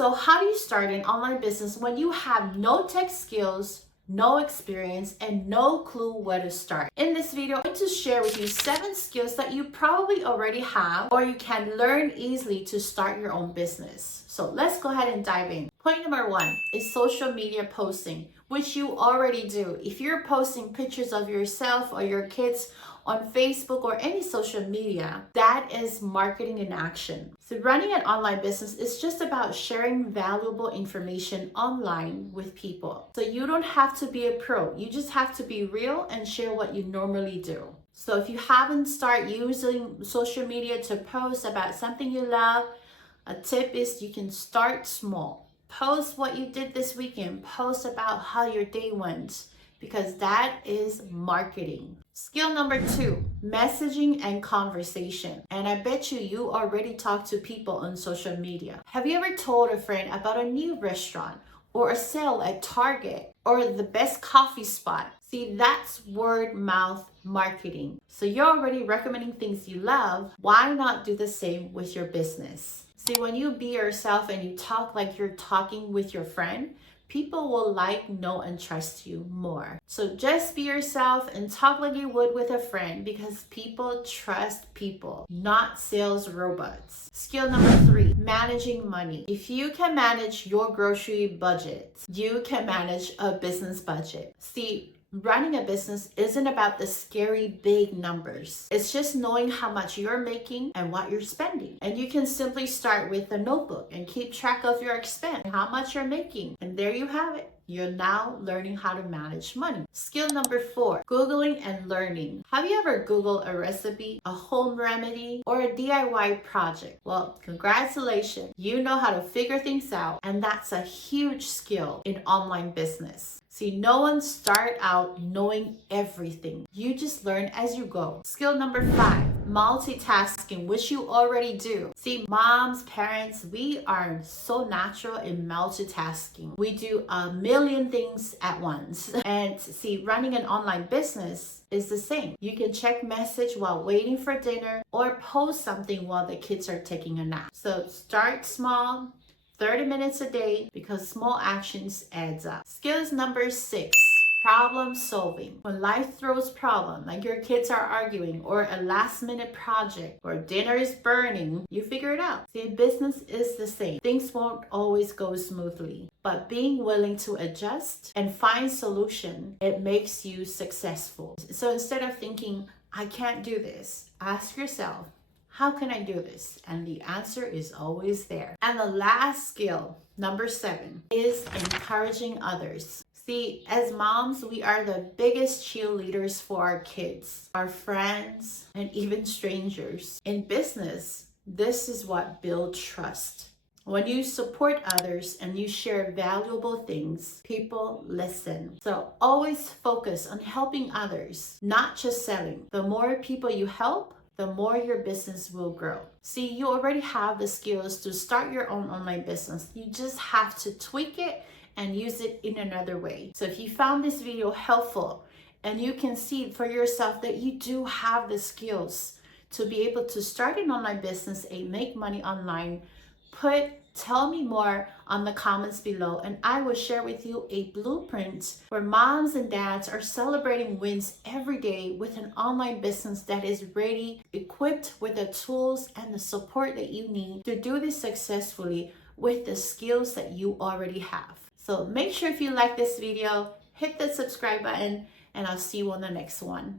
So how do you start an online business when you have no tech skills, no experience, and no clue where to start? In this video, I'm going to share with you 7 skills that you probably already have or you can learn easily to start your own business. So let's go ahead and dive in. Point number 1 is social media posting, which you already do. If you're posting pictures of yourself or your kids on Facebook or any social media, that is marketing in action. So running an online business is just about sharing valuable information online with people. So you don't have to be a pro. You just have to be real and share what you normally do. So if you haven't started using social media to post about something you love, a tip is you can start small. Post what you did this weekend. Post about how your day went, because that is marketing. Skill number 2, messaging and conversation. And I bet you already talk to people on social media. Have you ever told a friend about a new restaurant or a sale at Target or the best coffee spot? See, that's word mouth marketing. So you're already recommending things you love. Why not do the same with your business? See, when you be yourself and you talk like you're talking with your friend, people will like, know, and trust you more. So just be yourself and talk like you would with a friend, because people trust people, not sales robots. Skill number 3, managing money. If you can manage your grocery budget, you can manage a business budget. See, running a business isn't about the scary big numbers. It's just knowing how much you're making and what you're spending. And you can simply start with a notebook and keep track of your expense, how much you're making. And there you have it. You're now learning how to manage money. Skill number 4, Googling and learning. Have you ever Googled a recipe, a home remedy, or a DIY project? Well, congratulations. You know how to figure things out, and that's a huge skill in online business. See, no one start out knowing everything. You just learn as you go. Skill number 5, multitasking, which you already do. See, moms, parents, we are so natural in multitasking. We do a million things at once. And see, running an online business is the same. You can check message while waiting for dinner or post something while the kids are taking a nap. So start small, 30 minutes a day, because small actions adds up. Skills number 6, problem solving. When life throws problem, like your kids are arguing or a last minute project or dinner is burning, you figure it out. See, business is the same. Things won't always go smoothly, but being willing to adjust and find solution, it makes you successful. So instead of thinking, I can't do this, ask yourself, how can I do this? And the answer is always there. And the last skill, number 7, is encouraging others. See, as moms, we are the biggest cheerleaders for our kids, our friends, and even strangers. In business, this is what builds trust. When you support others and you share valuable things, people listen. So always focus on helping others, not just selling. The more people you help, the more your business will grow. See, you already have the skills to start your own online business. You just have to tweak it and use it in another way. So if you found this video helpful and you can see for yourself that you do have the skills to be able to start an online business and make money online, tell me more on the comments below, and I will share with you a blueprint where moms and dads are celebrating wins every day with an online business that is ready, equipped with the tools and the support that you need to do this successfully with the skills that you already have. So make sure if you like this video, hit the subscribe button, and I'll see you on the next one.